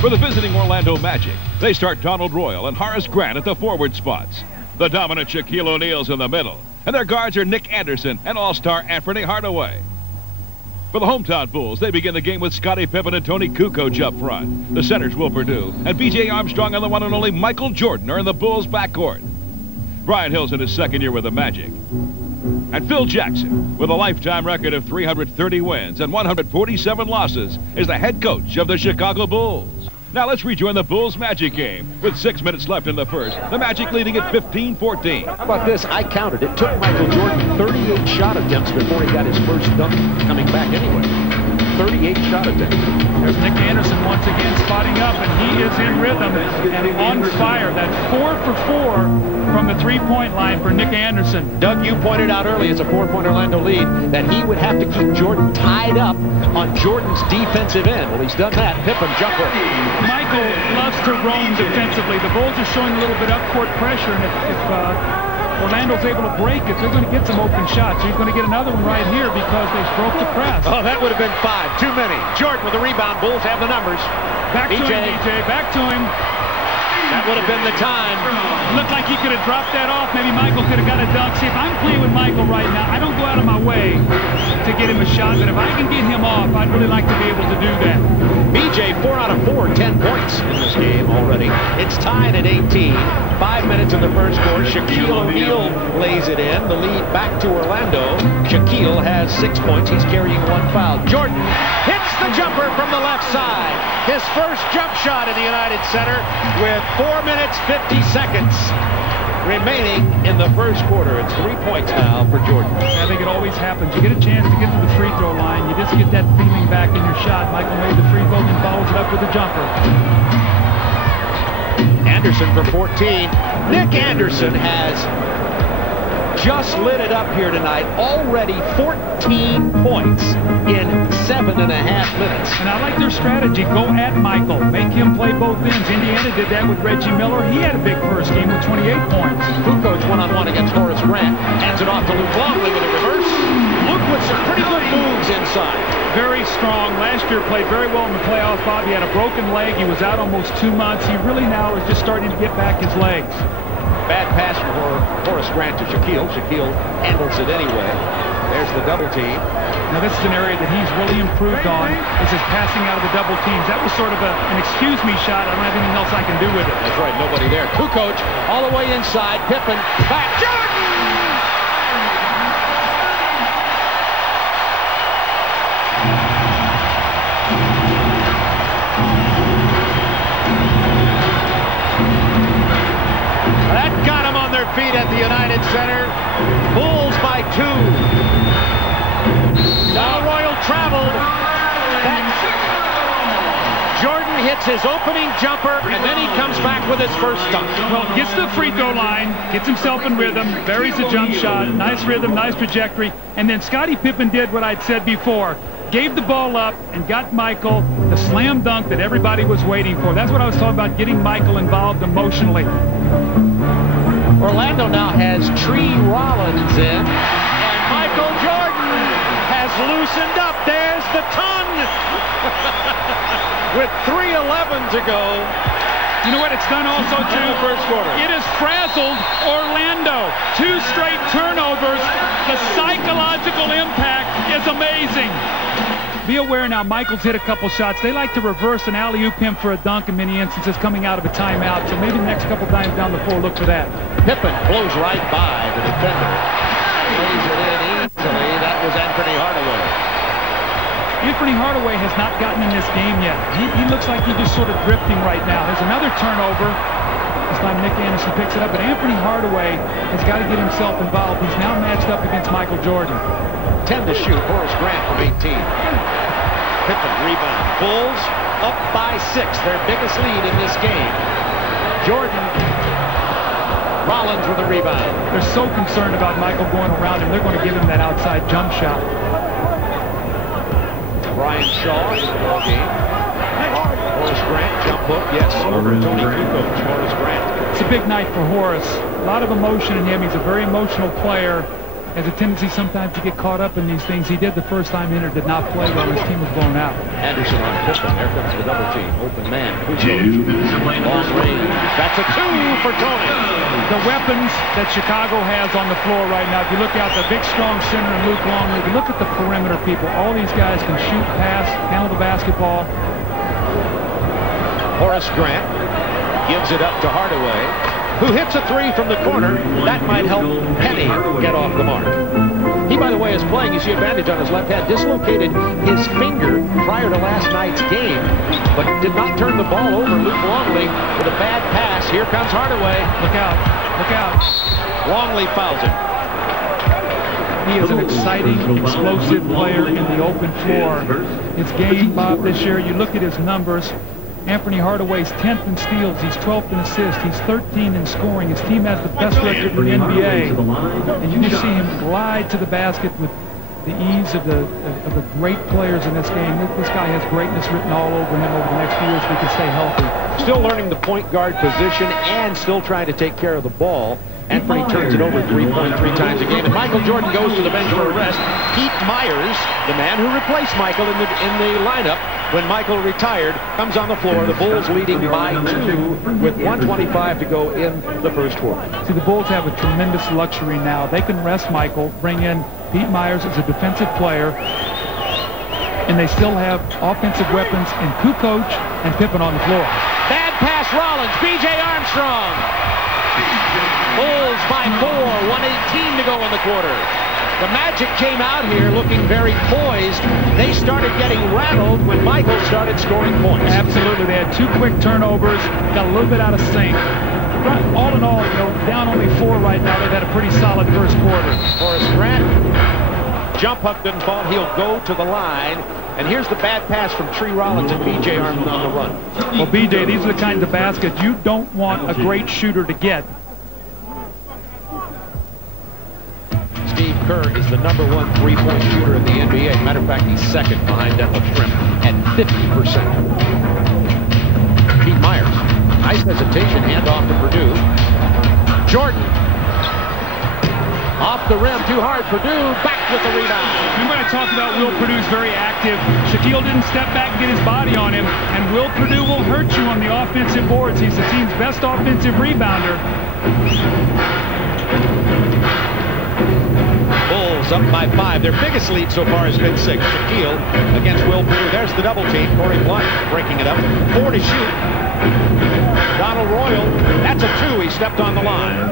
For the visiting Orlando Magic, they start Donald Royal and Horace Grant at the forward spots. The dominant Shaquille O'Neal's in the middle, and their guards are Nick Anderson and all-star Anthony Hardaway. For the hometown Bulls, they begin the game with Scottie Pippen and Tony Kukoc up front. The centers, Will Perdue, and B.J. Armstrong and the one and only Michael Jordan are in the Bulls' backcourt. Brian Hill's in his second year with the Magic. And Phil Jackson, with a lifetime record of 330 wins and 147 losses, is the head coach of the Chicago Bulls. Now let's rejoin the Bulls Magic game. With 6 minutes left in the first, the Magic leading at 15-14. How about this? I counted. It took Michael Jordan 38 shot attempts before he got his first dunk coming back anyway. 38 shot attempts. There's Nick Anderson once again spotting up, and he is in rhythm and on fire. That's 4 for 4 from the three-point line for Nick Anderson. Doug, you pointed out early as a 4-point Orlando lead that he would have to keep Jordan tied up on Jordan's defensive end. Well, he's done that. Pippen jumper. Michael loves to roam defensively. The Bulls are showing a little bit up-court pressure, and if Orlando's able to break it, they're going to get some open shots. He's going to get another one right here because they broke the press. Oh, that would have been 5. Too many. Jordan with the rebound. Bulls have the numbers. Back to him, DJ. Back to him. That would have been the time. Looked like he could have dropped that off. Maybe Michael could have got a dunk. See, if I'm playing with Michael right now, I don't go out of my way to get him a shot, but if I can get him off, I'd really like to be able to do that. BJ, 4 out of 4, 10 points in this game already. It's tied at 18. 5 minutes in the first quarter. Shaquille O'Neal lays it in. The lead back to Orlando. Shaquille has 6 points. He's carrying 1 foul. Jordan hits the jumper from the left side. His first jump shot in the United Center with 4 minutes, 50 seconds remaining in the first quarter. It's 3 points now for Jordan. I think it always happens. You get a chance to get to the free throw line. You just get that feeling back in your shot. Michael made the free throw and follows it up with a jumper. Anderson from 14. Nick Anderson has just lit it up here tonight. Already 14 points in 7.5 minutes. And I like their strategy. Go at Michael. Make him play both ends. Indiana did that with Reggie Miller. He had a big first game with 28 points. Kukoc one-on-one against Horace Grant. Hands it off to Luke Longley with a reverse. Luke with some pretty good moves inside. Very strong. Last year played very well in the playoffs. Bobby had a broken leg. He was out almost 2 months. He really now is just starting to get back his legs. Bad pass for Horace Grant to Shaquille. Shaquille handles it anyway. There's the double team. Now this is an area that he's really improved on, is his passing out of the double teams. That was sort of an excuse me shot. I don't have anything else I can do with it. That's right, nobody there. Kukoc all the way inside. Pippen back. Jordan! That got him on their feet at the United Center. Bulls by 2. Now Royal traveled. Jordan hits his opening jumper, and then he comes back with his first dunk. Well, gets to the free throw line, gets himself in rhythm, buries the jump shot, nice rhythm, nice trajectory, and then Scottie Pippen did what I'd said before. Gave the ball up and got Michael the slam dunk that everybody was waiting for. That's what I was talking about, getting Michael involved emotionally. Orlando now has Tree Rollins in, and Michael Jordan has loosened up. There's the tongue with 3:11 to go. You know what it's done also, too? First quarter. It has frazzled Orlando. 2 straight turnovers. The psychological impact is amazing. Be aware now, Michael's hit a couple shots. They like to reverse an alley-oop him for a dunk in many instances coming out of a timeout. So maybe the next couple times down the floor, look for that. Pippen blows right by the defender. Lays it in easily. That was Anthony Hardaway. Anthony Hardaway has not gotten in this game yet. He looks like he's just sort of drifting right now. There's another turnover. This time Nick Anderson picks it up, but Anthony Hardaway has got to get himself involved. He's now matched up against Michael Jordan. 10 to shoot. Horace Grant from 18. Pippen rebound. Bulls up by 6. Their biggest lead in this game. Jordan. Rollins with a rebound. They're so concerned about Michael going around him. They're going to give him that outside jump shot. Brian Shaw in the ball game. Horace Grant, jump hook, yes, over Tony Kukoc. Horace Grant. It's a big night for Horace. A lot of emotion in him. He's a very emotional player. has a tendency sometimes to get caught up in these things. He did the first time Inter did not play well. His team was blown out. Anderson on Pippen. There comes the double team. Open man. Long range. That's a 2 for Tony. The weapons that Chicago has on the floor right now, if you look out, the big, strong center and Luke Longley, if you look at the perimeter people, all these guys can shoot, pass, handle the basketball. Horace Grant gives it up to Hardaway, who hits a 3 from the corner. That might help Penny get off the mark. He, by the way, is playing. You see a bandage on his left hand. Dislocated his finger prior to last night's game, but did not turn the ball over. Luke Longley with a bad pass. Here comes Hardaway. Look out. Look out. Longley fouls it. He is an exciting, explosive player in the open floor. His game, Bob, this year, you look at his numbers. Anthony Hardaway's 10th in steals. He's 12th in assists. He's 13th in scoring. His team has the best record in the NBA. And you just see him glide to the basket with the ease of the great players in this game. This guy has greatness written all over him over the next few years if he can stay healthy. Still learning the point guard position and still trying to take care of the ball. Anthony turns it over 3.3 times a game. And Michael Jordan goes to the bench for a rest. Pete Myers, the man who replaced Michael in the lineup when Michael retired, comes on the floor. The Bulls leading by 2 with 1:25 to go in the first quarter. See, the Bulls have a tremendous luxury now. They can rest Michael, bring in Pete Myers as a defensive player, and they still have offensive weapons in Kukoc and Pippen on the floor. Bad pass, Rollins. B.J. Armstrong. Bulls by 4, 1:18 to go in the quarter. The Magic came out here looking very poised. They started getting rattled when Michael started scoring points. Absolutely. They had 2 quick turnovers, got a little bit out of sync. All in all, down only 4 right now. They've had a pretty solid first quarter. Horace Grant. Jump hook didn't fall. He'll go to the line. And here's the bad pass from Tree Rollins and B.J. Armstrong on the run. Well, B.J., these are the kinds of baskets you don't want a great shooter to get. Steve Kerr is the #1 3-point shooter in the NBA. Matter of fact, he's second behind Detlef Schrempf at 50%. Pete Myers. Nice hesitation. Hand off to Purdue. Jordan. Off the rim, too hard. Purdue back with the rebound. Remember I talked about Will Purdue's very active. Shaquille didn't step back and get his body on him, and Will Purdue will hurt you on the offensive boards. He's the team's best offensive rebounder. Bulls up by 5. Their biggest lead so far has been 6. Shaquille against Will Purdue. There's the double team. Corey Blunt breaking it up. 4 to shoot. Donald Royal. That's a 2. He stepped on the line.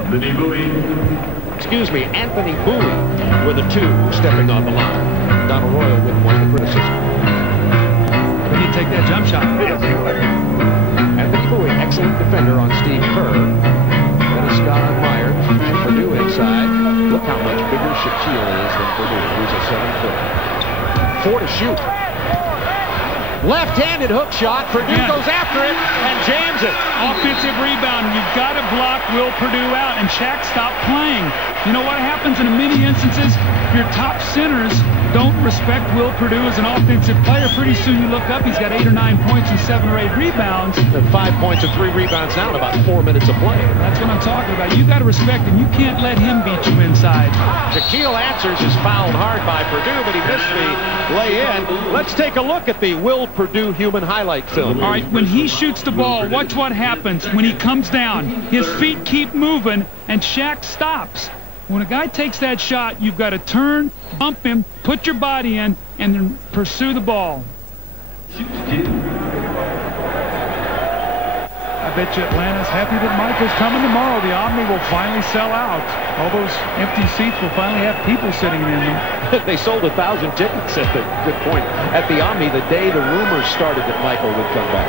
Excuse me, Anthony Bowie with a 2 stepping on the line. Donald Royal with 1 criticism. We need to take that jump shot. Anthony Bowie, excellent defender on Steve Kerr. Dennis Scott on Myers. Purdue inside. Look how much bigger Shaquille is than Purdue. He's a 7-footer. 4 to shoot. Left-handed hook shot. Purdue goes after it and jams it. Offensive rebound. You've got to block Will Purdue out, and Shaq stopped playing. You know what happens in many instances? Your top centers don't respect Will Purdue as an offensive player. Pretty soon you look up, he's got 8 or 9 points and 7 or 8 rebounds. And 5 points and 3 rebounds now in about 4 minutes of play. That's what I'm talking about. You got to respect him. You can't let him beat you inside. Shaquille Answers is fouled hard by Purdue, but he missed the lay-in. Let's take a look at the Will Purdue human highlight film. All right, when he shoots the ball, watch what happens when he comes down. His feet keep moving, and Shaq stops. When a guy takes that shot, you've got to turn, bump him, put your body in, and then pursue the ball. I bet you Atlanta's happy that Michael's coming tomorrow. The Omni will finally sell out. All those empty seats will finally have people sitting in them. They sold 1,000 tickets at the good point at the Omni the day the rumors started that Michael would come back.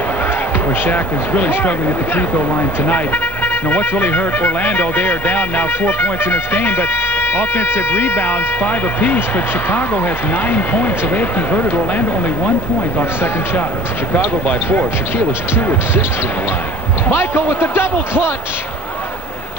Well, Shaq is really struggling at the free throw line tonight. You know, what's really hurt Orlando, they are down now 4 points in this game, but offensive rebounds 5 apiece, but Chicago has 9 points, so they have converted Orlando only 1 point off second shot. Chicago by 4. Shaquille is 2 of 6 from the line. Michael with the double clutch.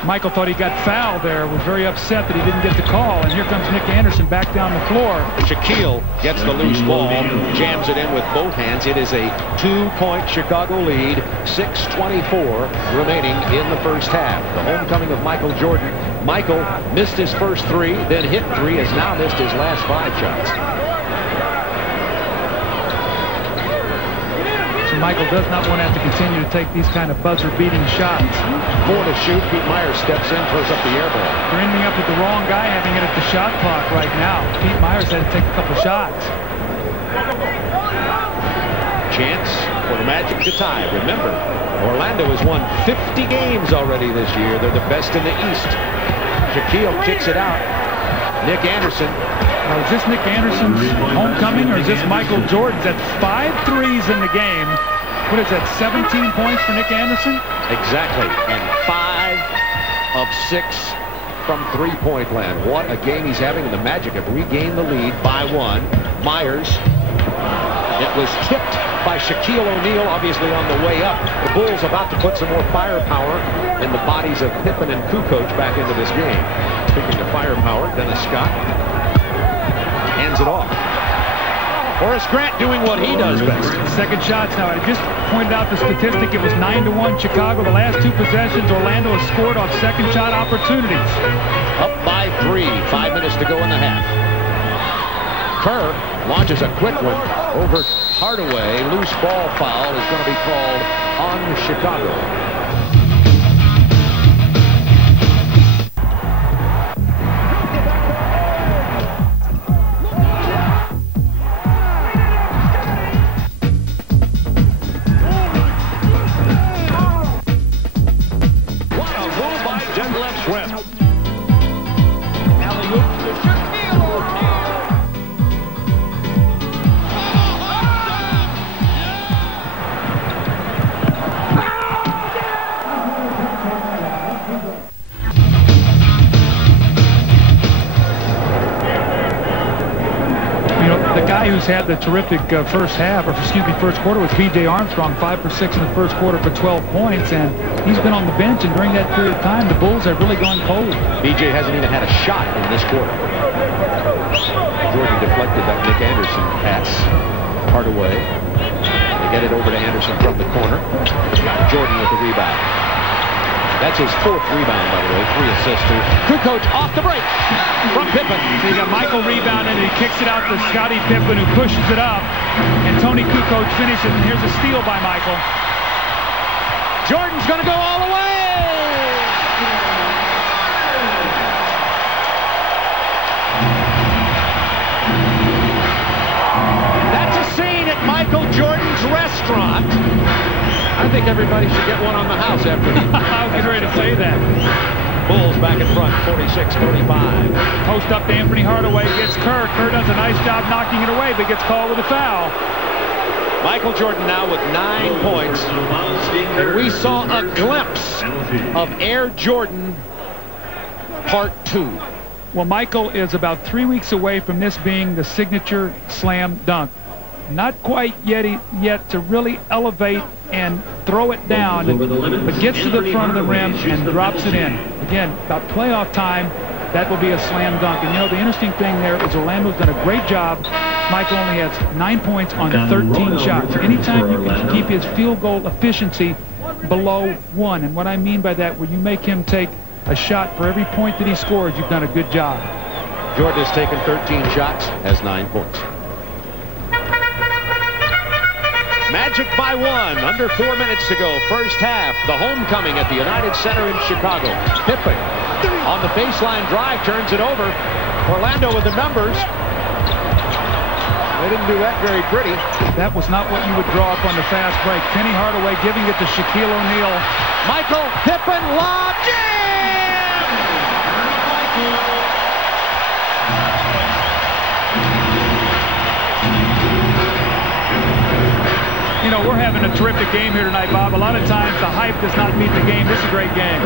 Michael thought he got fouled there, was very upset that he didn't get the call, and here comes Nick Anderson back down the floor. Shaquille gets the loose ball, jams it in with both hands. It is a 2-point Chicago lead, 6:24 remaining in the first half. The homecoming of Michael Jordan Michael missed his first 3, then hit 3, has now missed his last 5 shots. So Michael does not want to have to continue to take these kind of buzzer-beating shots. 4 to shoot. Pete Myers steps in, throws up the air ball. They're ending up with the wrong guy having it at the shot clock right now. Pete Myers had to take a couple shots. Chance for the Magic to tie. Remember, Orlando has won 50 games already this year. They're the best in the East. Shaquille kicks it out. Nick Anderson. Now, is this Nick Anderson's homecoming or is this Michael Jordan's? That's 5 threes in the game. What is that, 17 points for Nick Anderson? Exactly. And 5 of 6 from three-point land. What a game he's having, and the Magic have regained the lead by 1. Myers. It was tipped by Shaquille O'Neal, obviously on the way up. The Bulls about to put some more firepower in the bodies of Pippen and Kukoc back into this game. Speaking of firepower, Dennis Scott hands it off. Horace Grant doing what he does best. Second shots now. I just pointed out the statistic. It was 9-1 Chicago. The last 2 possessions, Orlando has scored on second shot opportunities. Up by 3. 5 minutes to go in the half. Kerr launches a quick one over Hardaway. Loose ball foul is going to be called on Chicago. What a move by Jet Left Swift. Alley-oop to Shaquille O'Neal. The guy who's had the terrific first quarter was B.J. Armstrong, 5 for 6 in the first quarter for 12 points, and he's been on the bench, and during that period of time, the Bulls have really gone cold. B.J. hasn't even had a shot in this quarter. Jordan deflected that Nick Anderson pass. Hardaway. They get it over to Anderson from the corner. Jordan with the rebound. That's his 4th rebound, by the way. 3 assists to Kukoc off the break from Pippen. So you got Michael rebounding, and he kicks it out to Scottie Pippen, who pushes it up, and Tony Kukoc finishes, and here's a steal by Michael. Jordan's going to go all the way! That's a scene at Michael Jordan's restaurant. I think everybody should get one on the house after. I was getting ready to say that. Bulls back in front, 46-45. Post up to Anthony Hardaway, gets Kerr. Kerr does a nice job knocking it away, but gets called with a foul. Michael Jordan now with 9 points. And we saw a glimpse of Air Jordan Part 2. Well, Michael is about 3 weeks away from this being the signature slam dunk. Not quite yet to really elevate and throw it down, but gets to the front of the rim and drops it in. Again, about playoff time, that will be a slam dunk. And you know, the interesting thing there is Orlando's done a great job. Michael only has 9 points on 13 shots. Anytime you can keep his field goal efficiency below 1, and what I mean by that, when you make him take a shot for every point that he scores, you've done a good job. Jordan has taken 13 shots, has 9 points. Magic by 1, under 4 minutes to go. First half, the homecoming at the United Center in Chicago. Pippen on the baseline drive, turns it over. Orlando with the numbers. They didn't do that very pretty. That was not what you would draw up on the fast break. Penny Hardaway giving it to Shaquille O'Neal. Michael Pippen lob jam! You know, we're having a terrific game here tonight, Bob. A lot of times the hype does not meet the game. This is a great game.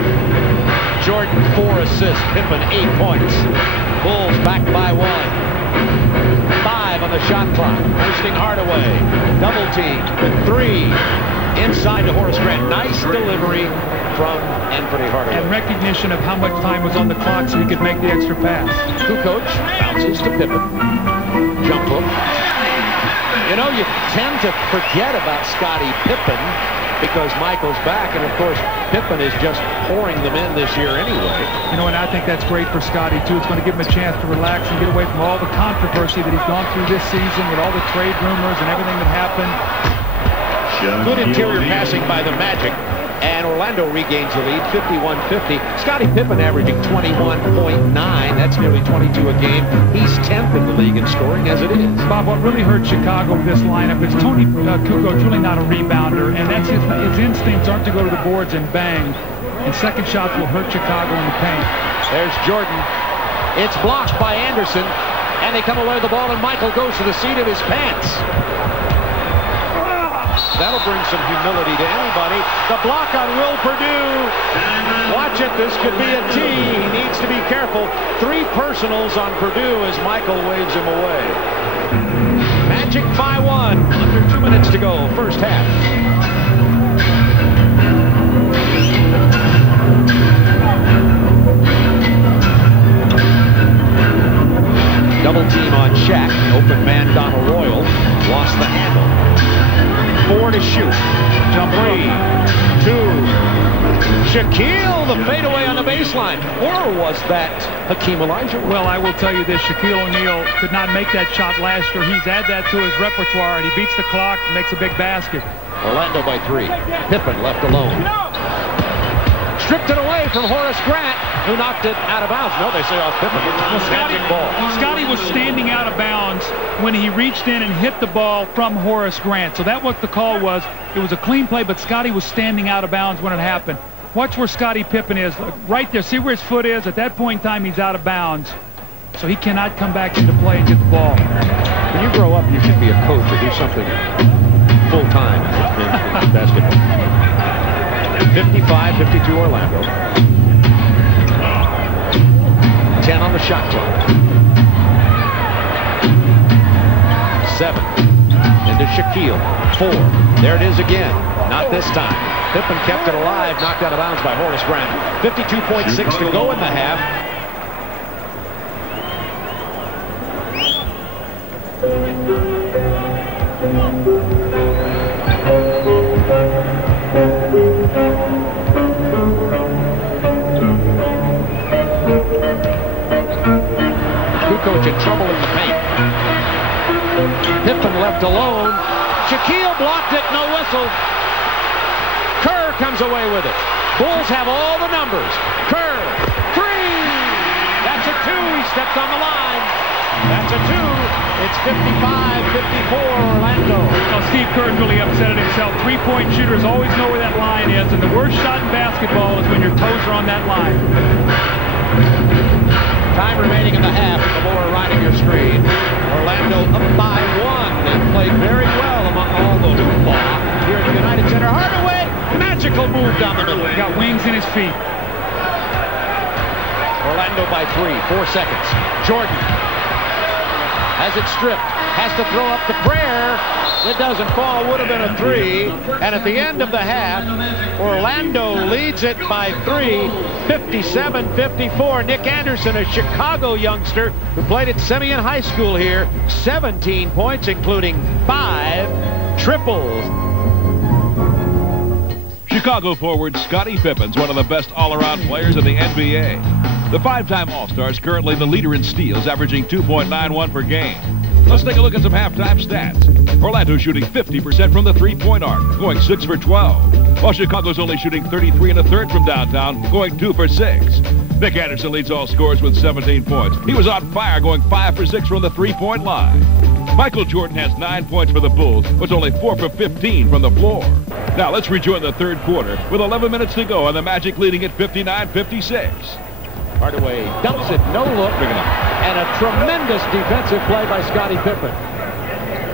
Jordan 4 assists, Pippen 8 points. Bulls back by 1. 5 on the shot clock. Hosting Hardaway. Double team. 3. Inside to Horace Grant. Nice delivery from Anthony Hardaway. And recognition of how much time was on the clock so he could make the extra pass. Kukoc bounces to Pippen. Jump hook. You know, you tend to forget about Scottie Pippen because Michael's back, and of course Pippen is just pouring them in this year anyway. You know, and I think that's great for Scotty too. It's going to give him a chance to relax and get away from all the controversy that he's gone through this season with all the trade rumors and everything that happened. Good interior passing by the Magic, and Orlando regains the lead, 51-50. Scottie Pippen averaging 21.9. That's nearly 22 a game. He's 10th in the league in scoring as it is. Bob, what really hurt Chicago with this lineup is Tony Kukoc really not a rebounder, and that's his instincts aren't to go to the boards and bang. And second shots will hurt Chicago in the paint. There's Jordan. It's blocked by Anderson, and they come away with the ball, and Michael goes to the seat of his pants. That'll bring some humility to anybody. The block on Will Perdue. Watch it. This could be a tee. He needs to be careful. 3 personals on Perdue as Michael waves him away. Magic by 1. Under 2 minutes to go. First half. Double team on Shaq. Open man Donald Royal. Lost the handle. 4 to shoot. Jump 3, 2. Shaquille, the fadeaway on the baseline. Or was that Hakeem Olajuwon? Well, I will tell you this. Shaquille O'Neal could not make that shot last year. He's added that to his repertoire, and he beats the clock and makes a big basket. Orlando by 3. Pippen left alone. Stripped it away from Horace Grant, who knocked it out of bounds. No, they say off Pippen. Scotty was standing out of bounds when he reached in and hit the ball from Horace Grant. So that's what the call was. It was a clean play, but Scotty was standing out of bounds when it happened. Watch where Scottie Pippen is. Right there. See where his foot is? At that point in time, he's out of bounds. So he cannot come back into play and get the ball. When you grow up, you should be a coach or do something full-time in basketball. 55-52 Orlando. 10 on the shot clock. 7 into Shaquille. 4. There it is again. Not this time. Pippen kept it alive, knocked out of bounds by Horace Grant. 52.6 to go in the half. Kukoc in trouble in the paint. Pippen left alone. Shaquille blocked it, no whistle. Kerr comes away with it. Bulls have all the numbers. Kerr, 3! That's a 2. He stepped on the line. That's a 2. It's 55-54 Orlando. Well, Steve Kerr's really upset at himself. Three-point shooters always know where that line is, and the worst shot in basketball is when your toes are on that line. Time remaining in the half. The more riding your screen. Orlando up by 1. They played very well among all the hoopla here at the United Center. Hardaway, magical move down the middle. He got wings in his feet. Orlando by 3. 4 seconds. Jordan has it stripped. Has to throw up the prayer. It doesn't fall. Would have been a 3. And at the end of the half, Orlando leads it by 3. 57-54. Nick Anderson, a Chicago youngster who played at Simeon High School here. 17 points, including 5 triples. Chicago forward Scottie Pippen's one of the best all-around players in the NBA. The 5-time All-Star is currently the leader in steals, averaging 2.91 per game. Let's take a look at some halftime stats. Orlando shooting 50% from the three-point arc, going 6 for 12. While Chicago's only shooting 33 1/3 from downtown, going 2 for 6. Nick Anderson leads all scorers with 17 points. He was on fire, going 5 for 6 from the three-point line. Michael Jordan has 9 points for the Bulls, but only 4 for 15 from the floor. Now let's rejoin the third quarter with 11 minutes to go and the Magic leading at 59-56. Hardaway dumps it, no look, and a tremendous defensive play by Scottie Pippen.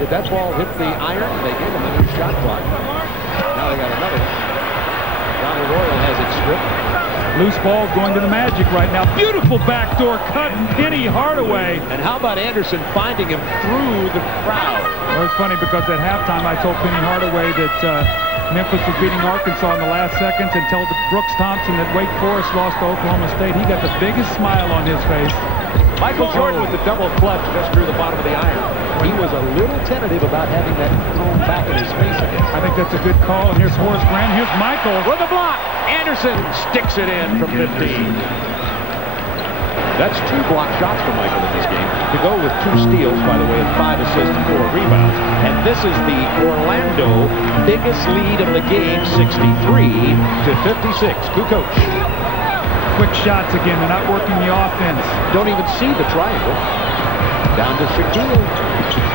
Did that ball hit the iron? They gave him a new shot clock. Now they got another one. Donald Royal has it stripped. Loose ball going to the Magic right now. Beautiful backdoor cut, Penny Hardaway. And how about Anderson finding him through the crowd? Well, it's funny because at halftime I told Penny Hardaway that Memphis was beating Arkansas in the last seconds and told Brooks Thompson that Wake Forest lost to Oklahoma State. He got the biggest smile on his face. Michael Jordan with the double clutch just through the bottom of the iron. He was a little tentative about having that thrown back in his face again. I think that's a good call. And here's Horace Grant. Here's Michael with a block. Anderson sticks it in from 15. That's 2 block shots for Michael in this game. To go with 2 steals, by the way, and 5 assists and 4 rebounds. And this is the Orlando biggest lead of the game, 63-56. Kukoc. Quick shots again. They're not working the offense. Don't even see the triangle. Down to Shaquille.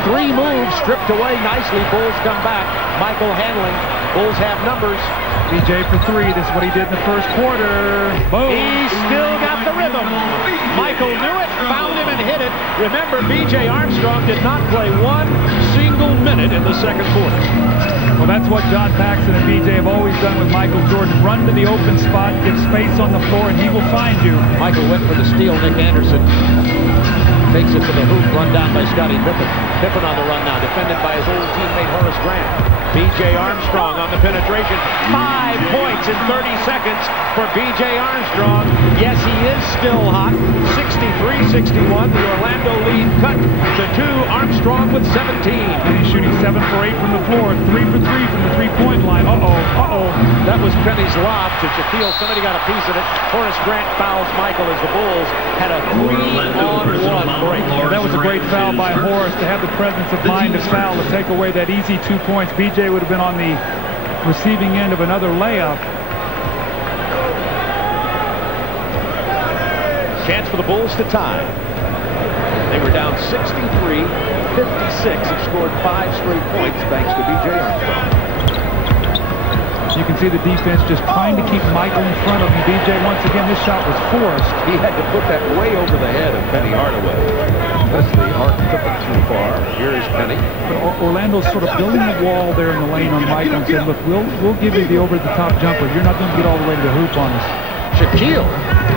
3 moves stripped away nicely. Bulls come back. Michael handling. Bulls have numbers. BJ for 3. This is what he did in the first quarter. Boom. He's still got the rhythm. Michael knew it, found him, and hit it. Remember, B.J. Armstrong did not play 1 single minute in the second quarter. Well, that's what John Paxson and B.J. have always done with Michael Jordan. Run to the open spot, get space on the floor, and he will find you. Michael went for the steal. Nick Anderson takes it to the hoop, run down by Scottie Pippen. Pippen on the run now, defended by his old teammate Horace Grant. B.J. Armstrong on the penetration. 5 points in 30 seconds for B.J. Armstrong. Yes, he is still hot. 63-61. The Orlando lead cut to 2. Armstrong with 17. And he's shooting 7 for 8 from the floor. 3 for 3 from the three-point line. That was Penny's lob to Shaquille. Somebody got a piece of it. Horace Grant fouls Michael as the Bulls had a 3-on-1 break. And that was a great foul by Horace to have the presence of mind to foul to take away that easy 2 points. B.J. would have been on the receiving end of another layup. Chance for the Bulls to tie. They were down 63-56 and scored 5 straight points thanks to B.J. Armstrong. You can see the defense just trying to keep Michael in front of him. B.J. once again, this shot was forced. He had to put that way over the head of Penny Hardaway. Leslie Hart took it too far. Here is Penny. But Orlando's sort of building a wall there in the lane on Michael and said, look, we'll give you the over-the-top jumper. You're not going to get all the way to the hoop on us. Shaquille,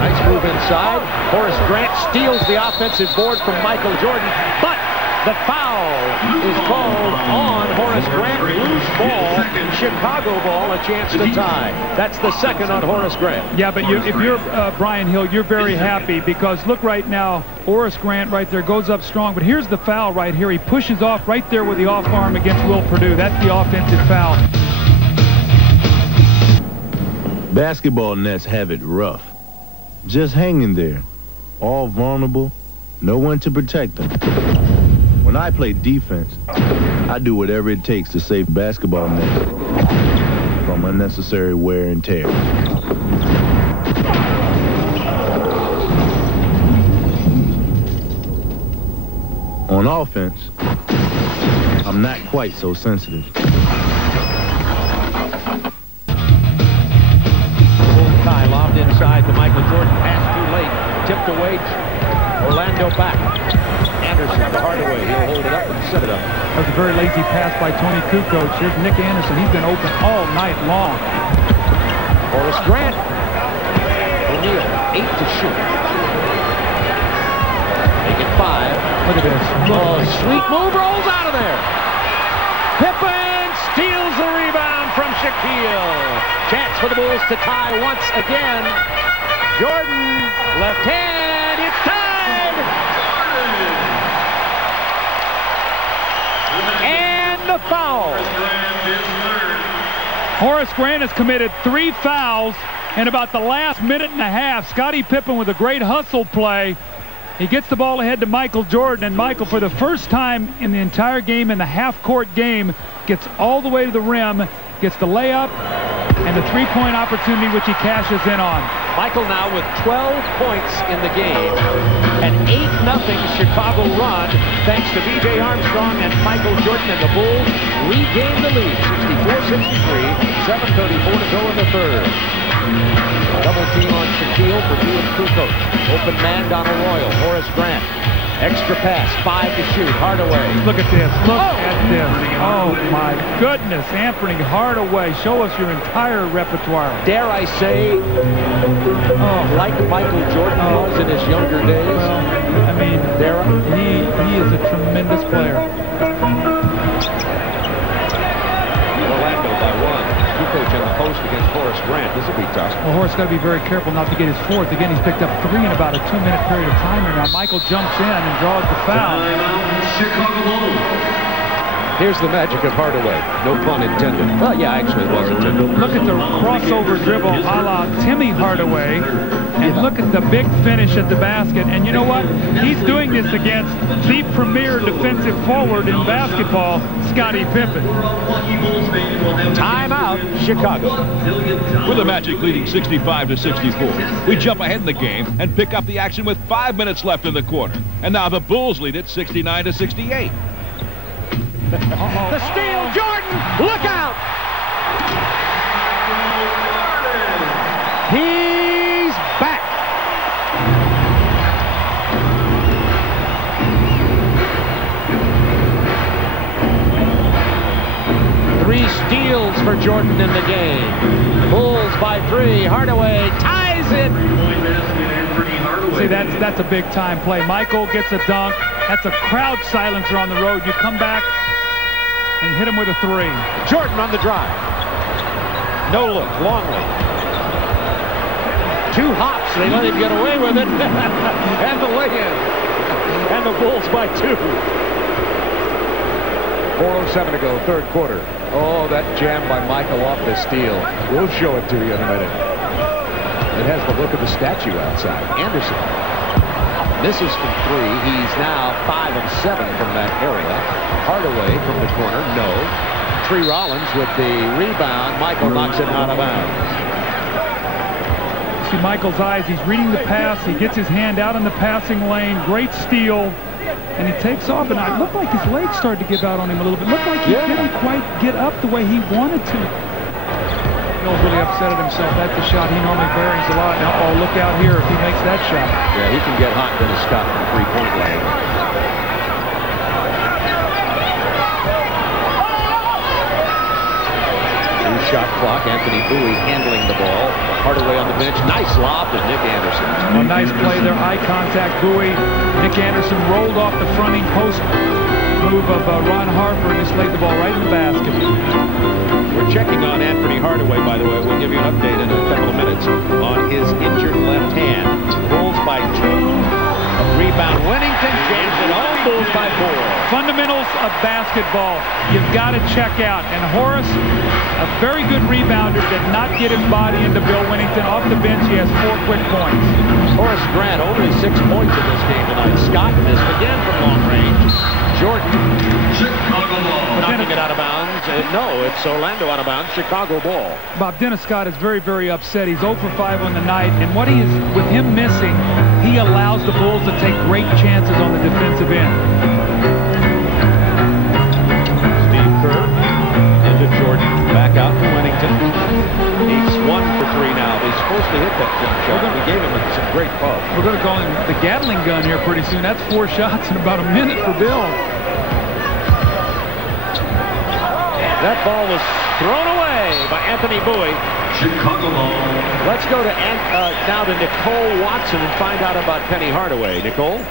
nice move inside. Horace Grant steals the offensive board from Michael Jordan, but the foul is called on Horace Grant. Loose ball, Chicago ball, a chance to tie. That's the second on Horace Grant. Yeah, but if you're Brian Hill, you're very happy because look right now, Horace Grant right there goes up strong. But here's the foul right here. He pushes off right there with the off arm against Will Perdue. That's the offensive foul. Basketball nets have it rough. Just hanging there, all vulnerable, no one to protect them. When I play defense, I do whatever it takes to save basketball nets from unnecessary wear and tear. On offense, I'm not quite so sensitive. Kai lobbed inside to Michael Jordan. Pass too late. Tipped away. Orlando back. Anderson to Hardaway. He'll hold it up and set it up. That was a very lazy pass by Tony Kukoc. Here's Nick Anderson. He's been open all night long. Horace Grant. O'Neal, 8 to shoot. Make it 5. Look at this. Oh, sweet move, rolls out of there. Pippen steals the rebound from Shaquille. Chance for the Bulls to tie once again. Jordan, left hand, it's tied. And the foul. Horace Grant has committed 3 fouls in about the last minute and a half. Scottie Pippen with a great hustle play. He gets the ball ahead to Michael Jordan, and Michael, for the first time in the entire game, in the half-court game, gets all the way to the rim, gets the layup, and the three-point opportunity, which he cashes in on. Michael now with 12 points in the game. An 8-0 Chicago run, thanks to B.J. Armstrong and Michael Jordan, and the Bulls regain the lead, 64-63, 7:34 to go in the third. Double team on Shaquille for Perdue and Kukoc. Open man, Donald Royal. Horace Grant. Extra pass. 5 to shoot. Hardaway. Look at this. Look at this. Oh, my goodness. Anthony Hardaway. Show us your entire repertoire. Dare I say, like Michael Jordan was in his younger days. Well, I mean, he is a tremendous player. Orlando by 1. Kukoc in the post against Horace Grant. This will be tough. Well, Horace got to be very careful not to get his fourth. Again, he's picked up 3 in about a 2-minute period of time here. Now Michael jumps in and draws the foul. Chicago Bulls. Here's the magic of Hardaway. No pun intended. Well, yeah, actually it was intended. Look at the crossover dribble a la Timmy Hardaway. And look at the big finish at the basket. And you know what? He's doing this against the premier defensive forward in basketball, Scottie Pippen. Timeout, Chicago. With the Magic leading 65-64. We jump ahead in the game and pick up the action with 5 minutes left in the quarter. And now the Bulls lead it 69-68. The steal, Jordan, look out! He's back. Three steals for Jordan in the game. Bulls by 3. Hardaway ties it. See, that's a big time play. Michael gets a dunk. That's a crowd silencer on the road. You come back and hit him with a 3. Jordan on the drive. No look, Longley. 2 hops, they let him get away with it. And the lay-in. And the Bulls by 2. 4:07 to go, third quarter. Oh, that jam by Michael off the steal. We'll show it to you in a minute. It has the look of the statue outside. Anderson misses from 3. He's now 5 of 7 from that area. Hardaway from the corner, no. Tree Rollins with the rebound. Michael knocks it out of bounds. See Michael's eyes. He's reading the pass. He gets his hand out in the passing lane. Great steal. And he takes off. And it looked like his legs started to give out on him a little bit. Looked like he didn't quite get up the way he wanted to. Bill's really upset at himself. That's the shot he normally buries a lot. Now, oh, look out here if he makes that shot. Yeah, he can get hot in a Scott from three-point land. Shot clock. Anthony Bowie handling the ball. Hardaway on the bench. Nice lob to Nick Anderson. A nice play there. Eye contact. Bowie. Nick Anderson rolled off the fronting post move of Ron Harper and just laid the ball right in the basket. We're checking on Anthony Hardaway, by the way. We'll give you an update in a couple of minutes on his injured left hand. Bulls by 2. Rebound. Winnington jams it home. Bulls by 4. Fundamentals of basketball. You've got to check out. And Horace, a very good rebounder, did not get his body into Bill Winnington. Off the bench, he has 4 quick points. Horace Grant only 6 points in this game tonight. Scott missed again from long range. Jordan knocking it out of bounds. No, it's Orlando out of bounds. Chicago ball. Bob, Dennis Scott is very, very upset. He's 0 for 5 on the night. And what he is, with him missing, he allows the Bulls to take great chances on the defensive end. Steve Kerr into Jordan. Back out to Winnington. He's 1 for 3 now. He's supposed to hit that jump shot. We gave him some great pub. We're going to call him the Gatling gun here pretty soon. That's 4 shots in about a minute for Bill. That ball was thrown away by Anthony Bowie. Chicago ball. Let's go to now to Nicole Watson and find out about Penny Hardaway. Nicole?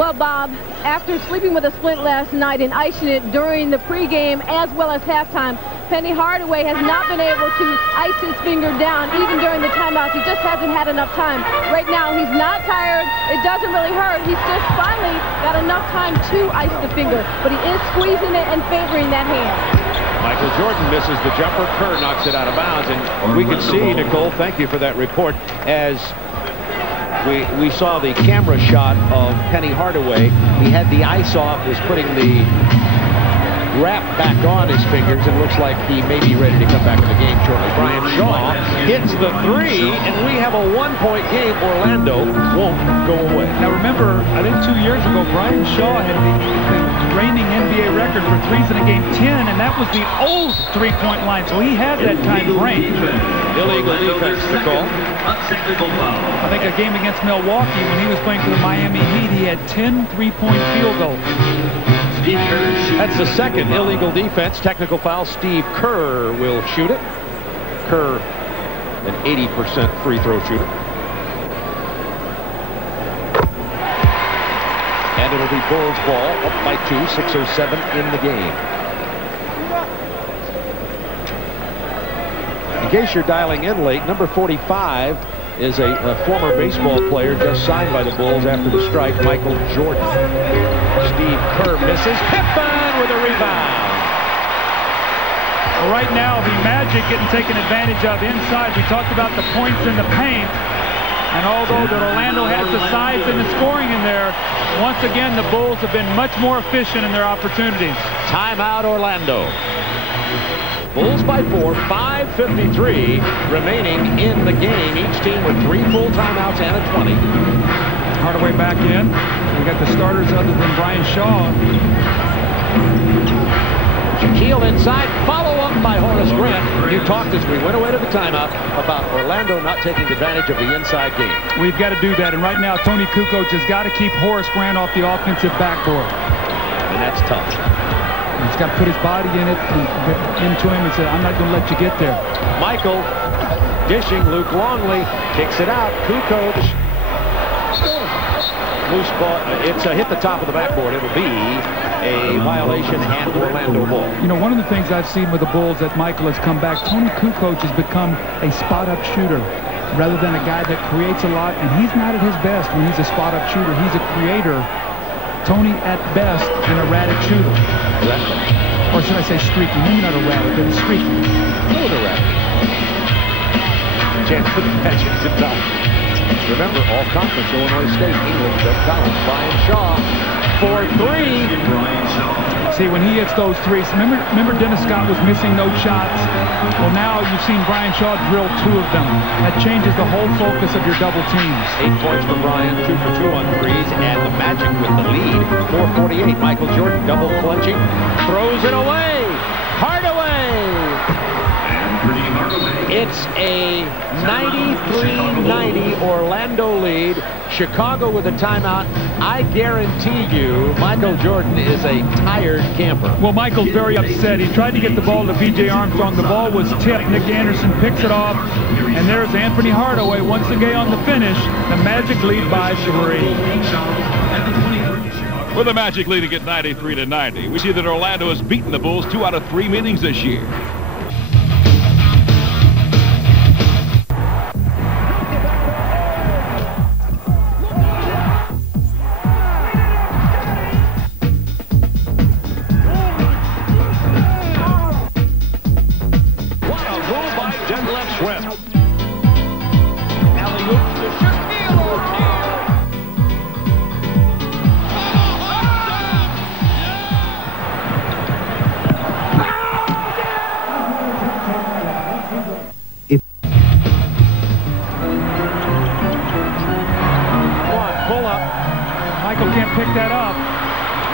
Well, Bob, after sleeping with a splint last night and icing it during the pregame as well as halftime, Penny Hardaway has not been able to ice his finger down even during the timeouts. He just hasn't had enough time. Right now, he's not tired. It doesn't really hurt. He's just finally got enough time to ice the finger, but he is squeezing it and favoring that hand. Michael Jordan misses the jumper. Kerr knocks it out of bounds, and we can see, Nicole, thank you for that report, as we saw the camera shot of Penny Hardaway. He had the ice off, was putting the wrap back on his fingers, and looks like he may be ready to come back in the game shortly. Brian Shaw hits the 3, and we have a 1-point game. Orlando won't go away. Now remember, I think 2 years ago, Brian Shaw had the reigning NBA record for threes in a game, 10, and that was the old three-point line, so he had that kind of range. Illegal defense to call. I think a game against Milwaukee, when he was playing for the Miami Heat, he had 10 three-point field goals. That's the second illegal defense. Technical foul. Steve Kerr will shoot it. Kerr, an 80% free throw shooter. And it'll be Bulls ball, up by 2, 6:07 in the game. case you're dialing in late, number 45 is a former baseball player just signed by the Bulls after the strike, Michael Jordan. Steve Kerr misses. Pippen with a rebound. Well, right now, the Magic getting taken advantage of inside. We talked about the points in the paint. And although that Orlando has the size and the scoring in there, once again, the Bulls have been much more efficient in their opportunities. Timeout, Orlando. Bulls by 4, 5:53 remaining in the game. Each team with 3 full timeouts and a 20. Hardaway back in. We got the starters other than Brian Shaw. Shaquille inside, follow up by Horace Grant. You talked as we went away to the timeout about Orlando not taking advantage of the inside game. We've got to do that, and right now Tony Kukoc has got to keep Horace Grant off the offensive backboard. And that's tough. He's got to put his body in it and get into him and say, I'm not going to let you get there. Michael dishing. Luke Longley kicks it out. Kukoc. Loose ball. It's hit the top of the backboard. It'll be a violation and Orlando ball. You know, one of the things I've seen with the Bulls that Michael has come back, Tony Kukoc has become a spot-up shooter rather than a guy that creates a lot, and he's not at his best when he's a spot-up shooter. He's a creator. Tony, at best, an erratic shooter. Or should I say streaky? Maybe not erratic, but streaky. A little erratic. Chance for the Magic to top. Remember, all conference Illinois State, English, Doug Collins, Brian Shaw for 3. See, when he hits those threes, remember Dennis Scott was missing those shots? Well, now you've seen Brian Shaw drill 2 of them. That changes the whole focus of your double teams. 8 points for Brian, 2 for 2 on threes, and the Magic with the lead. 4:48. Michael Jordan double clutching, throws it away. Hardaway. It's a 93-90 Orlando lead. Chicago with a timeout. I guarantee you Michael Jordan is a tired camper. Well, Michael's very upset. He tried to get the ball to B.J. Armstrong. The ball was tipped. Nick Anderson picks it off. And there's Anthony Hardaway once again on the finish. The Magic lead by 3. With the Magic leading at 93-90, we see that Orlando has beaten the Bulls 2 out of 3 meetings this year.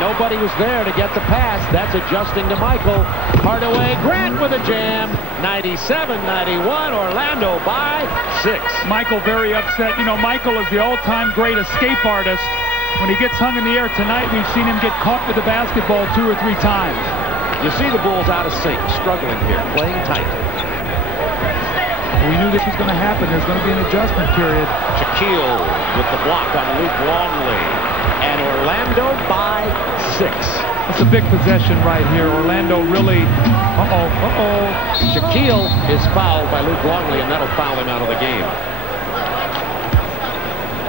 Nobody was there to get the pass. That's adjusting to Michael. Hardaway, Grant with a jam. 97-91, Orlando by 6. Michael very upset. You know, Michael is the all-time great escape artist. When he gets hung in the air tonight, we've seen him get caught with the basketball 2 or 3 times. You see the Bulls out of sync, struggling here, playing tight. We knew this was going to happen. There's going to be an adjustment period. Shaquille with the block on Luke Longley. And Orlando by 6. That's a big possession right here. Orlando really, Shaquille is fouled by Luke Longley, and that'll foul him out of the game.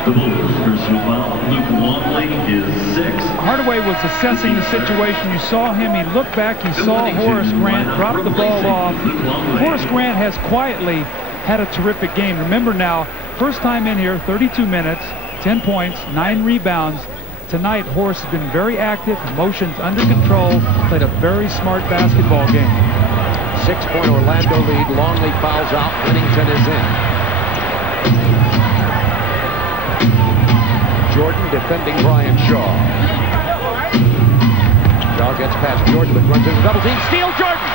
The Bulls' personal foul. Luke Longley is 6. Hardaway was assessing the situation. You saw him. He looked back. He saw Horace Grant drop the ball off. Horace Grant has quietly had a terrific game. Remember now, first time in here, 32 minutes, 10 points, 9 rebounds. Tonight, Horace has been very active, emotions under control, played a very smart basketball game. 6-point Orlando lead. Longley fouls out. Whittington is in. Jordan defending Brian Shaw. Shaw gets past Jordan, but runs into double team. Steal Jordan!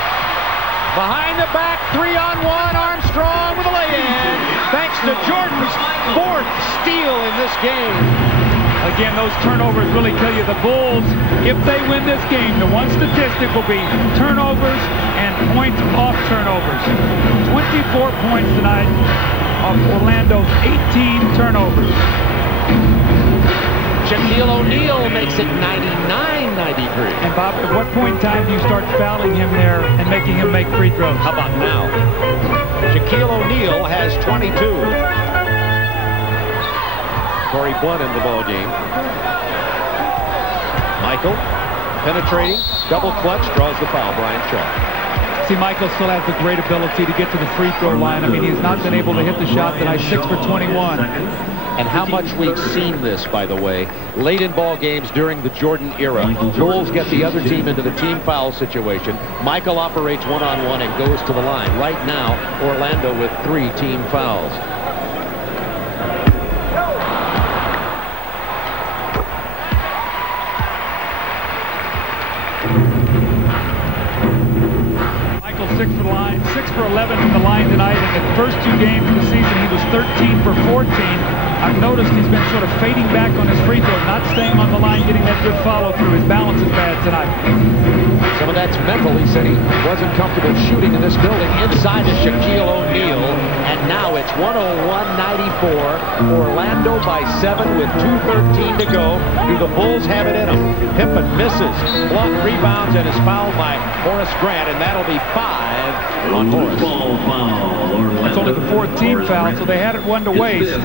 Behind the back, 3-on-1. Armstrong with a lay-in. Thanks to Jordan's 4th steal in this game. Again, those turnovers really tell you the Bulls, if they win this game, the one statistic will be turnovers and points off turnovers. 24 points tonight of Orlando's 18 turnovers. Shaquille O'Neal makes it 99-93. And Bob, at what point in time do you start fouling him there and making him make free throws? How about now? Shaquille Shaquille O'Neal has 22. Corey Blunt in the ball game. Michael penetrating, double clutch, draws the foul. Brian Shaw. See, Michael still has the great ability to get to the free throw line. I mean, he's not been able to hit the shot tonight. 6 for 21. And how much we've seen this, by the way, late in ball games during the Jordan era. Bulls get the other team into the team foul situation. Michael operates one-on-one and goes to the line. Right now, Orlando with 3 team fouls. Michael 6 for the line, 6 for 11 from the line tonight. In the first 2 games of the season, he was 13 for 14. I've noticed he's been sort of fading back on his free throw, not staying on the line, getting that good follow-through. His balance is bad tonight. Some of that's mental. He said he wasn't comfortable shooting in this building. Inside to Shaquille O'Neal, and now it's 101-94. Orlando by 7 with 2:13 to go. Do the Bulls have it in them? Pippen misses. Block rebounds and is fouled by Horace Grant, and that'll be 5 on Horace. That's only the 4th team foul, so they had it 1 to waste.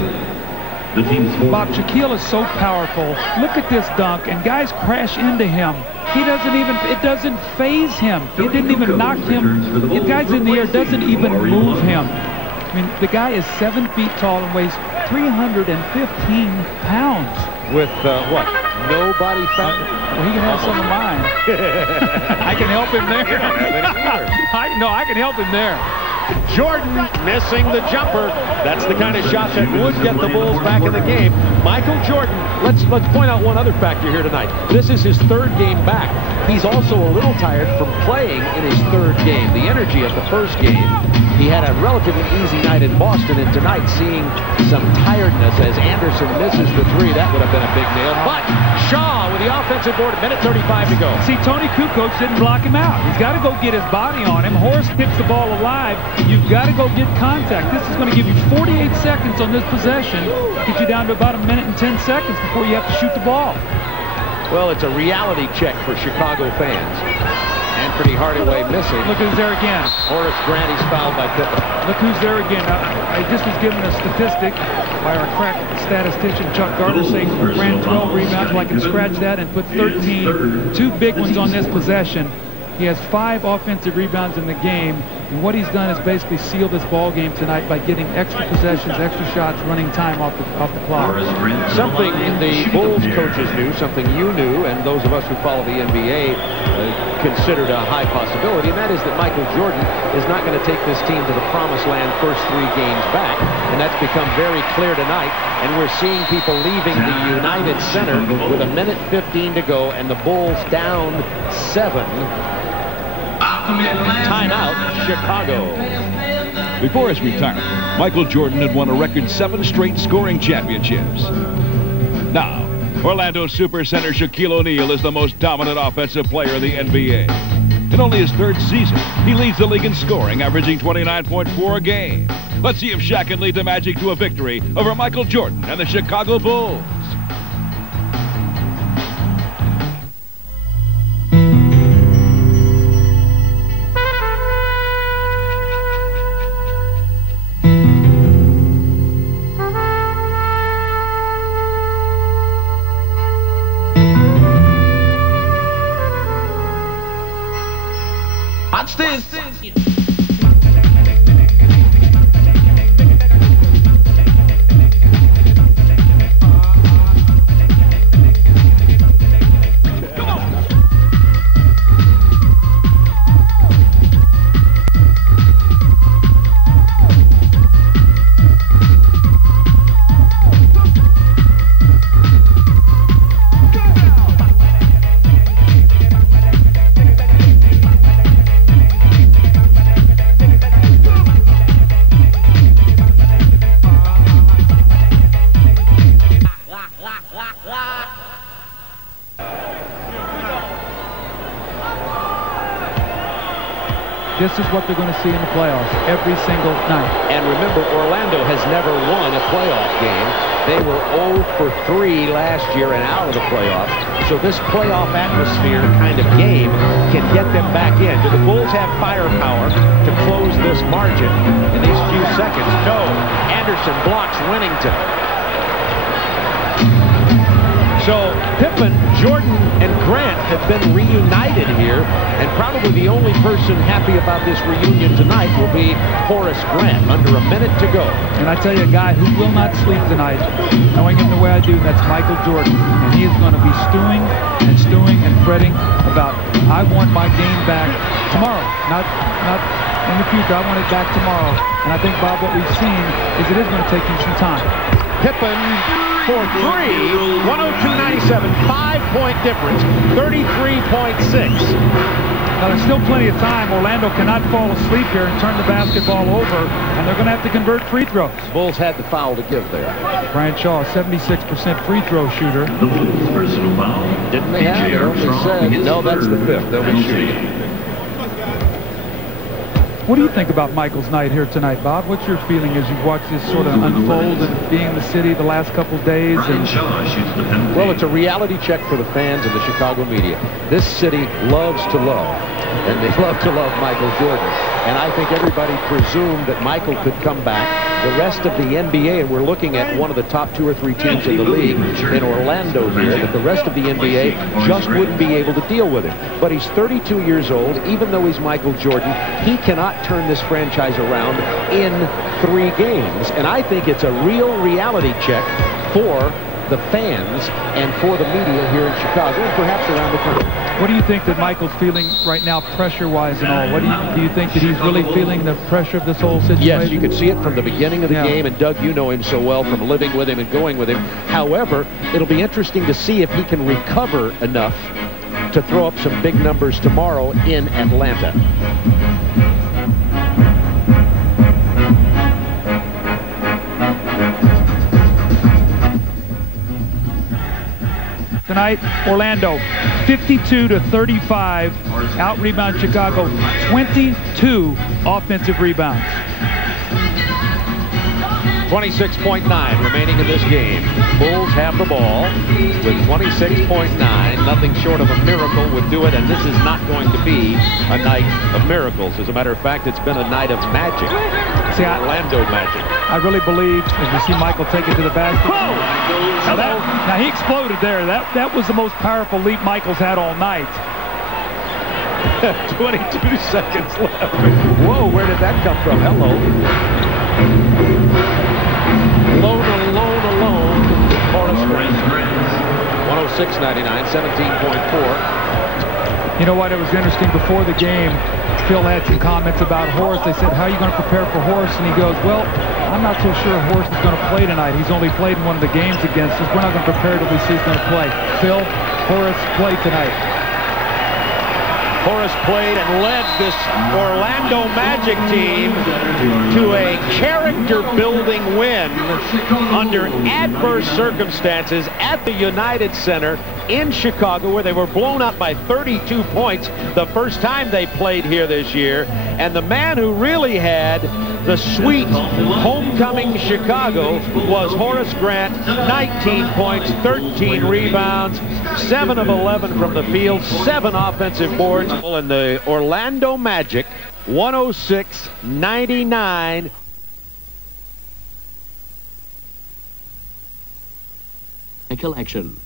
Bob, Shaquille is so powerful. Look at this dunk, and guys crash into him. He doesn't even, it doesn't phase him. He didn't even knock him. The guy's in the air, doesn't even move him. I mean, the guy is 7 feet tall and weighs 315 pounds. With what? Nobody found. Well, he can have some of mine. I can help him there. I can help him there. Jordan missing the jumper. That's the kind of shot that would get the Bulls back in the game. Michael Jordan, let's point out one other factor here tonight. This is his 3rd game back. He's also a little tired from playing in his 3rd game. The energy at the 1st game. He had a relatively easy night in Boston, and tonight seeing some tiredness as Anderson misses the 3. That would have been a big nail. But Shaw with the offensive board, 1:35 to go. See, Tony Kukoc didn't block him out. He's got to go get his body on him. Horace hits the ball alive. You've got to go get contact. This is going to give you 48 seconds on this possession. Get you down to about 1 minute and 10 seconds before you have to shoot the ball. Well, it's a reality check for Chicago fans. Anthony Hardaway missing. Look who's there again. Horace Grant, he's fouled by Pippen. Look who's there again. I just was given a statistic by our crack statistician Chuck Gardner saying Grant 12 rebounds. Well, I can scratch that and put 13. 2 big ones on this possession. He has 5 offensive rebounds in the game, and what he's done is basically seal this ball game tonight by getting extra possessions, extra shots, running time off the clock. Something the Bulls coaches knew, something you knew, and those of us who follow the NBA considered a high possibility, and that is that Michael Jordan is not going to take this team to the promised land first 3 games back, and that's become very clear tonight, and we're seeing people leaving the United Center with 1:15 to go, and the Bulls down 7. Timeout, Chicago. Before his retirement, Michael Jordan had won a record 7 straight scoring championships. Now, Orlando supercenter Shaquille O'Neal is the most dominant offensive player in the NBA. In only his 3rd season, he leads the league in scoring, averaging 29.4 a game. Let's see if Shaq can lead the Magic to a victory over Michael Jordan and the Chicago Bulls. Watch this. this is what they're going to see in the playoffs every single night. And remember, Orlando has never won a playoff game. They were 0 for 3 last year and out of the playoffs. So this playoff atmosphere kind of game can get them back in. Do the Bulls have firepower to close this margin in these few seconds? No. Anderson blocks Winnington. So Pippen, Jordan, and Grant have been reunited here, and probably the only person happy about this reunion tonight will be Horace Grant. Under a minute to go. And I tell you, a guy who will not sleep tonight, knowing him the way I do, that's Michael Jordan. And he is going to be stewing and fretting about, I want my game back tomorrow, not in the future. I want it back tomorrow. And I think, Bob, what we've seen is it is going to take him some time. Pippen for 3, 102.97, 5-point difference, 33.6. Now, there's still plenty of time. Orlando cannot fall asleep here and turn the basketball over, and they're going to have to convert free throws. Bulls had the foul to give there. Brian Shaw, 76% free throw shooter. The Bulls' personal foul. Didn't they have it? Only said, no, that's the 5th. They'll be shooting. What do you think about Michael's night here tonight, Bob? What's your feeling as you've watched this sort of unfold and being in the city the last couple of days? Well, it's a reality check for the fans and the Chicago media. This city loves to love, and they love to love Michael Jordan. And I think everybody presumed that Michael could come back. The rest of the NBA, and we're looking at one of the top 2 or 3 teams in the league in Orlando here, that the rest of the NBA just wouldn't be able to deal with him. But he's 32 years old. Even though he's Michael Jordan, he cannot turn this franchise around in 3 games. And I think it's a real reality check for the fans and for the media here in Chicago and perhaps around the country. What do you think that Michael's feeling right now, pressure-wise and all? What do you think that he's really feeling the pressure of this whole situation? Yes, you could see it from the beginning of the game, and Doug, you know him so well from living with him and going with him. However, it'll be interesting to see if he can recover enough to throw up some big numbers tomorrow in Atlanta. Tonight, Orlando, 52-35, out-rebound Chicago, 22 offensive rebounds. 26.9 remaining in this game. Bulls have the ball with 26.9. Nothing short of a miracle would do it, and this is not going to be a night of miracles. As a matter of fact, it's been a night of magic. See, Orlando magic. I really believe, as you see Michael take it to the basket. Now he exploded there. That was the most powerful leap Michael's had all night. 22 seconds left. Whoa, where did that come from? Hello. Alone. Horace Grant. 106.99, 17.4. You know what? It was interesting. Before the game, Phil had some comments about Horace. They said, how are you going to prepare for Horace? And he goes, well, I'm not so sure Horace is going to play tonight. He's only played in one of the games against us. We're not going to prepare till we see he's going to play. Phil, Horace played tonight. Horace played and led this Orlando Magic team to a character-building win under adverse circumstances at the United Center in Chicago, where they were blown out by 32 points the first time they played here this year. And the man who really had the sweet homecoming Chicago was Horace Grant. 19 points, 13 rebounds, 7 of 11 from the field, 7 offensive boards. And the Orlando Magic, 106-99. A collection.